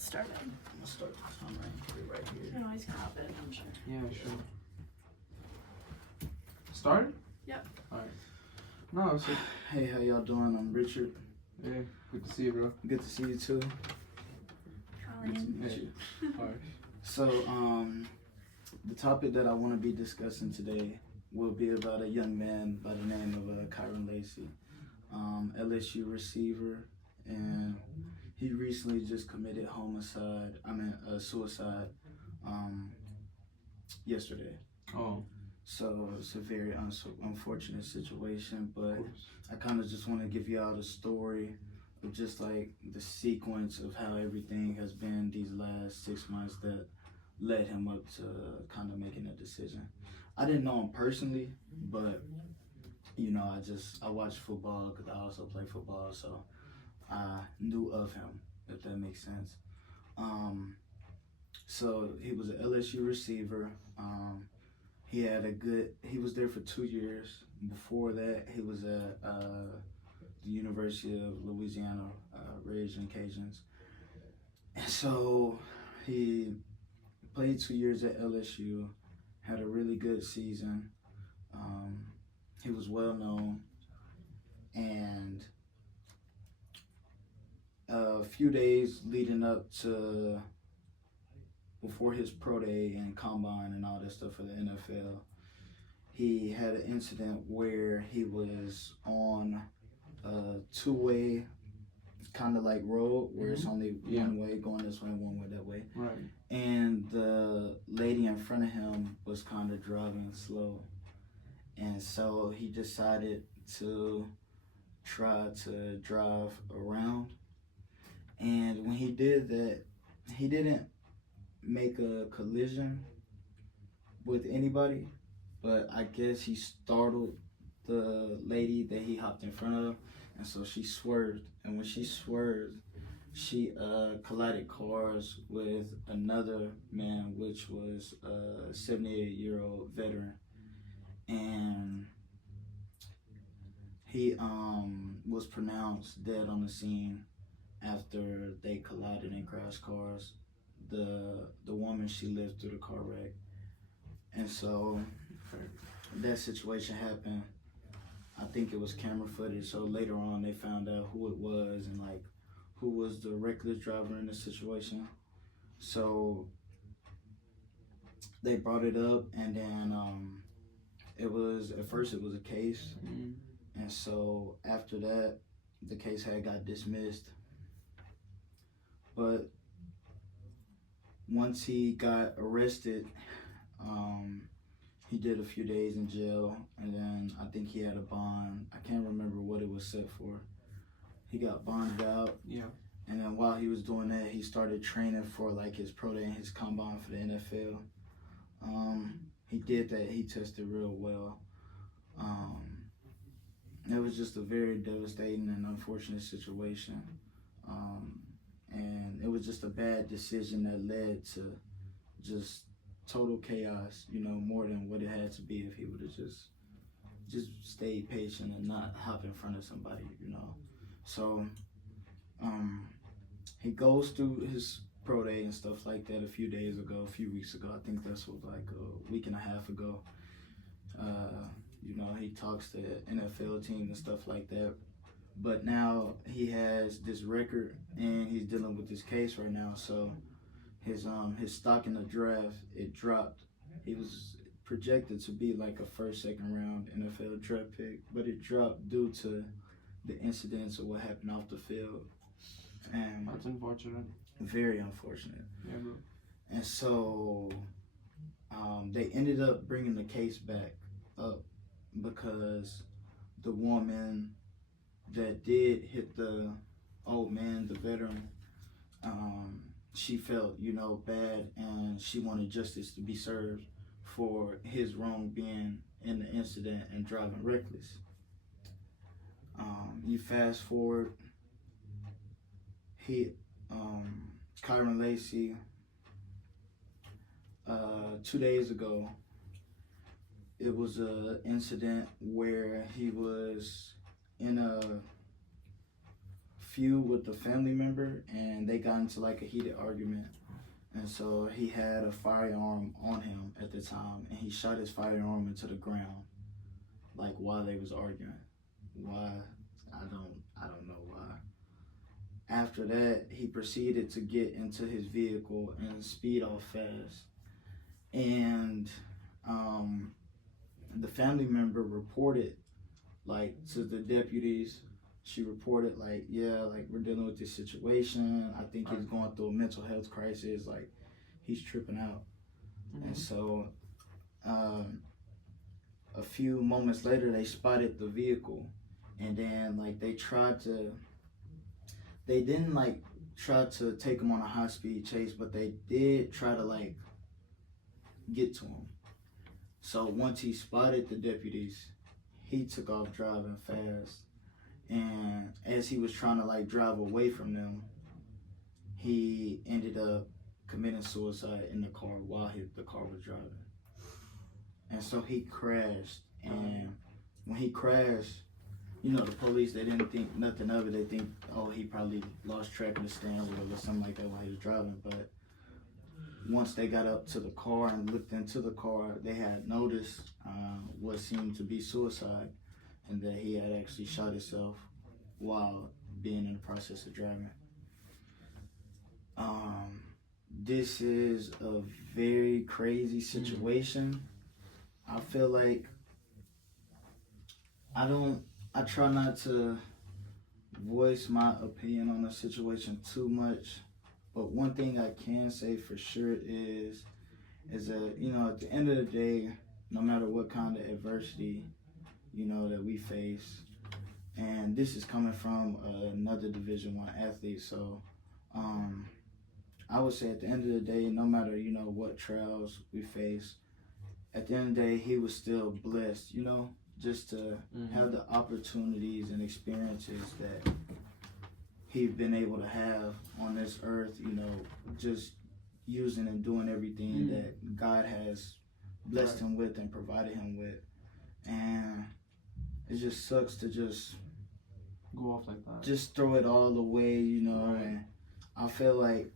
started. I'm gonna start the timer and put it right You here. can always stop it, I'm sure. Yeah, sure. Started? Yep. Alright. No, it's like, Hey, how y'all doing? I'm Richard. yeah, good to see you, bro. Good to see you too. Good to Colleen. meet you. Alright. So, the topic that I want to be discussing today will be about a young man by the name of Kyron Lacy, LSU receiver, and he recently just committed suicide, yesterday. Oh, So it's a very unfortunate situation, of but course. I kind of just want to give y'all the story of just like the sequence of how everything has been these last 6 months that led him up to kind of making a decision. I didn't know him personally, but you know, I watch football because I also play football, so I knew of him, if that makes sense. So he was an LSU receiver. He was there for 2 years. Before that, he was at the University of Louisiana, Ragin' Cajuns. And so he played 2 years at LSU, had a really good season. He was well known, and a few days leading up to before his pro day and combine and all that stuff for the NFL, he had an incident where he was on a two-way kind of like road where it's only one way going this way and one way that way. Right. And the lady in front of him was kind of driving slow. And so he decided to try to drive around. And when he did that, he didn't make a collision with anybody, but I guess he startled the lady that he hopped in front of, and so she swerved. And when she swerved, she collided cars with another man, which was a 78-year-old veteran, and he was pronounced dead on the scene after they collided and crashed cars. The woman, she lived through the car wreck, and so that situation happened. I think it was camera footage, so later on they found out who it was and like who was the reckless driver in the situation. So they brought it up, and then at first it was a case, and so after that the case had got dismissed. But once he got arrested, he did a few days in jail, and then I think he had a bond. I can't remember what it was set for. He got bonded out. Yeah. And then while he was doing that, he started training for like his pro day and his combine for the NFL. He did that. He tested real well. It was just a very devastating and unfortunate situation. And it was just a bad decision that led to just total chaos, you know, more than what it had to be if he would have just stayed patient and not hop in front of somebody, you know. So he goes through his pro day and stuff like that a few weeks ago. I think that's what, like a week and a half ago. You know, he talks to NFL teams and stuff like that. But now he has this record and he's dealing with this case right now. So his stock in the draft, it dropped. He was projected to be like a first, second round NFL draft pick, but it dropped due to the incidents of what happened off the field. And That's unfortunate. very unfortunate. Yeah, bro. And so they ended up bringing the case back up because the woman that did hit the old man, the veteran, she felt, you know, bad, and she wanted justice to be served for his wrong being in the incident and driving reckless. You fast forward, Kyron Lacy, 2 days ago, it was an incident where he was in a feud with the family member, and they got into like a heated argument. And so he had a firearm on him at the time, and he shot his firearm into the ground, like while they was arguing. Why? I don't know why. After that, he proceeded to get into his vehicle and speed off fast. And the family member reported, like, to the deputies. She reported, like, yeah, like, we're dealing with this situation. I think he's going through a mental health crisis. Like, he's tripping out. And so a few moments later, they spotted the vehicle. And then, like, they didn't, like, try to take him on a high-speed chase, but they did try to, like, get to him. So once he spotted the deputies, he took off driving fast. And as he was trying to, like, drive away from them, he ended up committing suicide in the car while the car was driving. And so he crashed. And when he crashed, you know, the police, they didn't think nothing of it. They think, oh, he probably lost track of the steering wheel or something like that while he was driving. But once they got up to the car and looked into the car, they had noticed what seemed to be suicide, and that he had actually shot himself while being in the process of driving. This is a very crazy situation. I feel like I try not to voice my opinion on the situation too much, but one thing I can say for sure is that, you know, at the end of the day, no matter what kind of adversity, you know, that we face, and this is coming from another Division I athlete, so I would say at the end of the day, no matter, you know, what trials we face, at the end of the day, he was still blessed, you know, just to have the opportunities and experiences that he's been able to have on this earth, you know, just using and doing everything that God has blessed him with and provided him with. And it just sucks to just go off like that. Just throw it all away, you know. And I feel like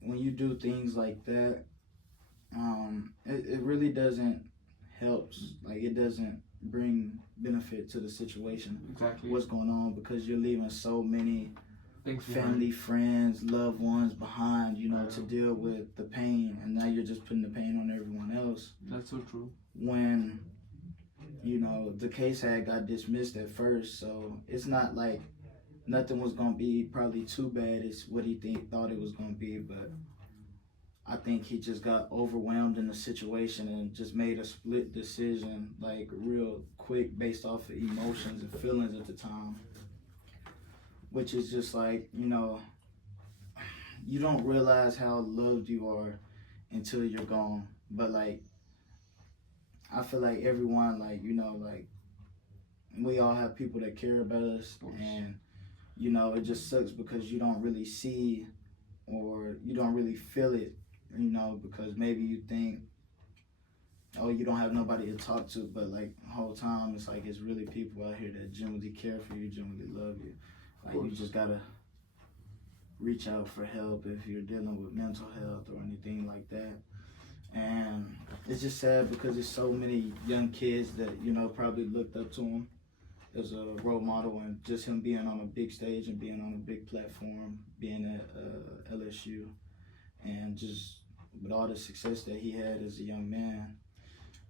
when you do things like that, it really doesn't help. Like, it doesn't bring benefit to the situation. Exactly. What's going on, because you're leaving so many Thanks, family, friends, loved ones behind, you know, to deal with the pain, and now you're just putting the pain on everyone else. That's so true. When, you know, the case had got dismissed at first, so it's not like nothing was gonna be probably too bad. It's what he thought it was gonna be, but I think he just got overwhelmed in the situation and just made a split decision, like, real quick, based off of emotions and feelings at the time. Which is just like, you know, you don't realize how loved you are until you're gone. But, like, I feel like everyone, like, you know, like, we all have people that care about us, and, you know, it just sucks because you don't really see or you don't really feel it, you know, because maybe you think, oh, you don't have nobody to talk to, but, like, the whole time it's like it's really people out here that genuinely care for you, genuinely love you. Like, you just gotta reach out for help if you're dealing with mental health or anything like that. And it's just sad because there's so many young kids that, you know, probably looked up to him as a role model, and just him being on a big stage and being on a big platform, being at LSU, and just with all the success that he had as a young man.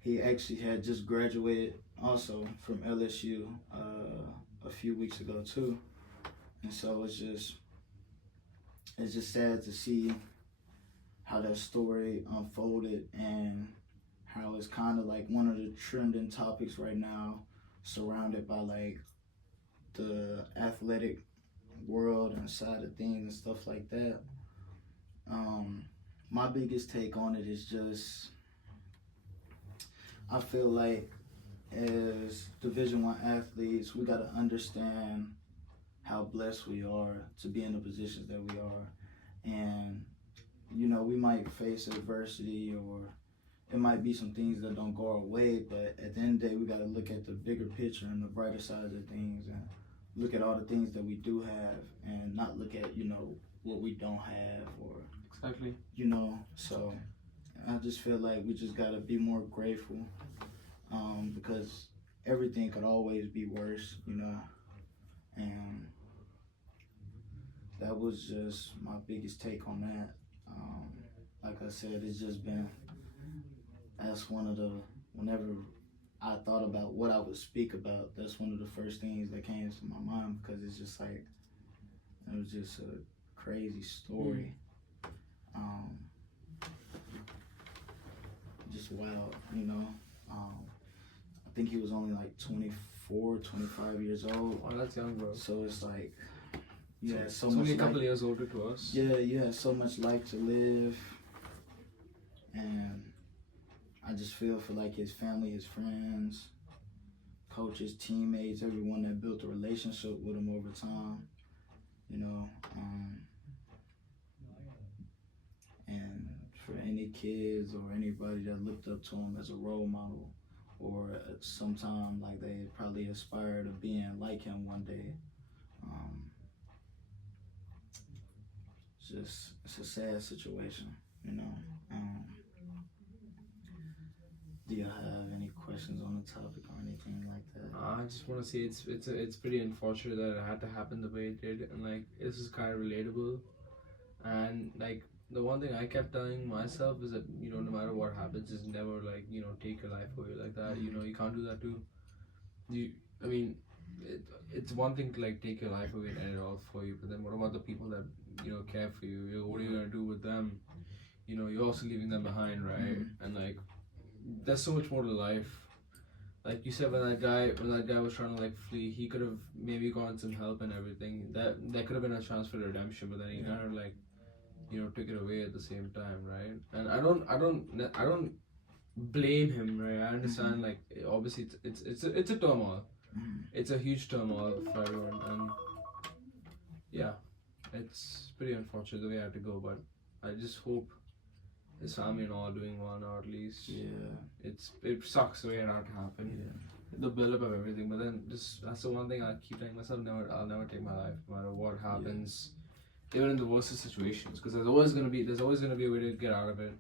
He actually had just graduated also from LSU a few weeks ago too. And so it's just sad to see how that story unfolded, and how it's kind of like one of the trending topics right now, surrounded by, like, the athletic world and side of things and stuff like that. My biggest take on it is just, I feel like as Division I athletes, we got to understand how blessed we are to be in the positions that we are. And, you know, we might face adversity, or it might be some things that don't go our way, but at the end of the day, we got to look at the bigger picture and the brighter side of things. And look at all the things that we do have and not look at, you know, what we don't have, or Exactly. you know. So I just feel like we just gotta be more grateful, because everything could always be worse, you know. And that was just my biggest take on that. Like I said, it's just been, that's one of the, whenever I thought about what I would speak about, that's one of the first things that came to my mind, because it's just like, it was just a crazy story. Just wild, you know. I think he was only like 24, 25 years old. Oh, that's young, bro. So it's like, you had so It's much only a couple life. years older to us. Yeah, you had so much life to live, and I just feel for like his family, his friends, coaches, teammates, everyone that built a relationship with him over time, you know. And for any kids or anybody that looked up to him as a role model, or sometime like they probably aspire to being like him one day. It's a sad situation, you know. Do you have any questions on the topic or anything like that? I just want to say it's pretty unfortunate that it had to happen the way it did, and like this is kind of relatable. And like the one thing I kept telling myself is that, you know, no matter what happens, just never like, you know, take your life away like that. You know, you can't do that too. I mean, it's one thing to like take your life away and end it all for you, but then what about the people that, you know, care for you? What are you gonna do with them? You know, you're also leaving them behind, right? And like, there's so much more to life. Like you said, when that guy was trying to like flee, he could have maybe gotten some help and everything. That could have been a chance for redemption, but then he kind of like, you know, took it away at the same time, right? And I don't blame him, right? I understand, like, obviously it's a turmoil. It's a huge turmoil for everyone, and yeah, it's pretty unfortunate the way I had to go, but I just hope his family and all are doing well now, at least. Yeah. It sucks the way it had to happen. Yeah. The build up of everything, but then that's the one thing I keep telling myself: I'll never take my life, no matter what happens, even in the worst of situations, because there's always gonna be a way to get out of it.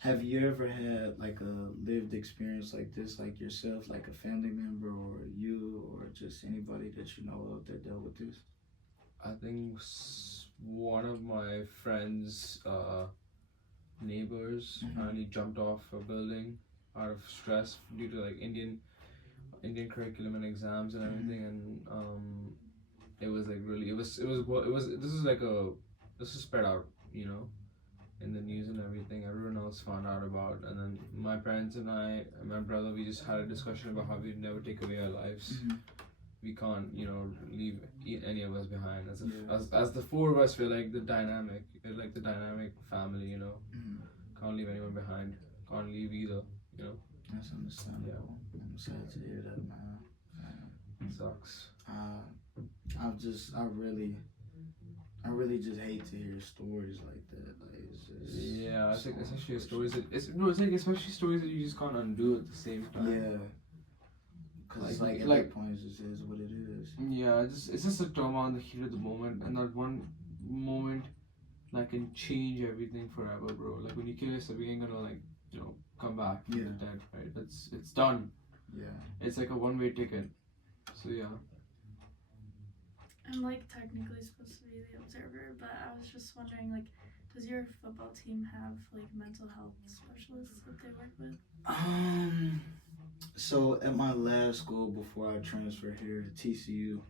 Have you ever had like a lived experience like this, like yourself, like a family member or you or just anybody that you know of that dealt with this? I think one of my friends' neighbors apparently jumped off a building out of stress due to like Indian curriculum and exams and everything, and it was like really this is spread out, you know, in the news and everything. Everyone else found out about, and then my parents and I and my brother, we just had a discussion about how we'd never take away our lives. We can't, you know, leave any of us behind. As the four of us, we're like the dynamic family, you know. Can't leave anyone behind. Can't leave either, you know. That's understandable. I'm sad to hear that, man. It sucks. I really just hate to hear stories like that. Like, it's just, yeah, I think especially stories that it's like especially stories that you just can't undo at the same time. Yeah. Cause like at that point, it just is what it is. Yeah, it's just a trauma in the heat of the moment, and that one moment that can change everything forever, bro. Like when you kill yourself, you ain't gonna like, you know, come back from the dead, right? It's done. Yeah. It's like a one-way ticket. So yeah. I'm like technically supposed to be the observer, but I was just wondering, like, does your football team have like mental health specialists that they work with? So at my last school before I transferred here to TCU,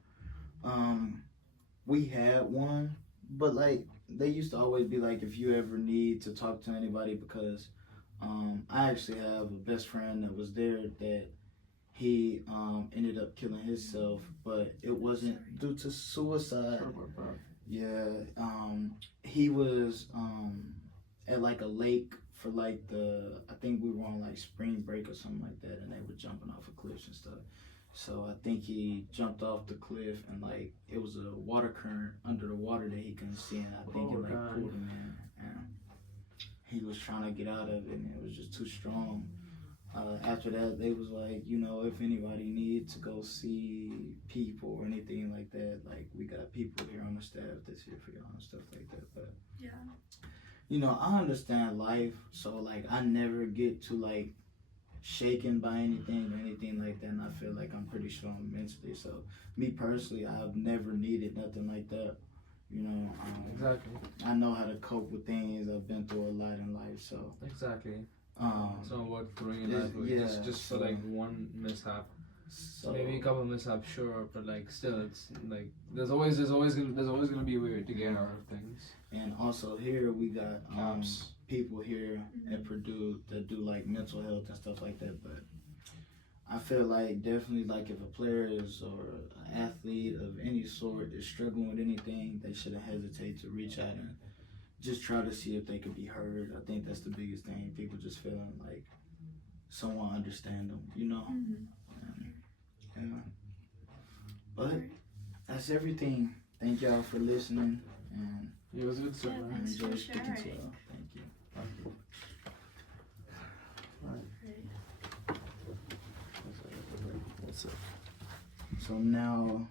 we had one, but like they used to always be like, if you ever need to talk to anybody, because I actually have a best friend that was there that he ended up killing himself, but it wasn't due to suicide. Yeah, he was at like a lake for like I think we were on like spring break or something like that, and they were jumping off of cliffs and stuff. So I think he jumped off the cliff, and like it was a water current under the water that he couldn't see, and I think it like pulled him in, and he was trying to get out of it, and it was just too strong. After that, they was like, you know, if anybody needs to go see people or anything like that, like we got people here on the staff that's here for y'all and stuff like that. But Yeah. you know, I understand life, so like I never get to like shaken by anything or anything like that, and I feel like I'm pretty strong mentally. So me personally, I've never needed nothing like that. You know, Exactly. I know how to cope with things. I've been through a lot in life, so Exactly. um, It's not worth throwing your It's- life away. yeah, Just so- for like one mishap. so Maybe a couple mishaps, sure, but like still, it's like there's always gonna be a way to get out of things. and also here we got Camps. people here at Purdue that do like mental health and stuff like that. But I feel like definitely like if a player is or an athlete of any sort is struggling with anything, they shouldn't hesitate to reach out and just try to see if they could be heard. I think that's the biggest thing. People just feeling like someone understand them, you know. Mm-hmm. Yeah. But that's everything. Thank y'all for listening, and It was a good stuff, Yeah, man. I thanks for enjoyed speaking to sharing. y'all. Thank you. Great. What's up? So now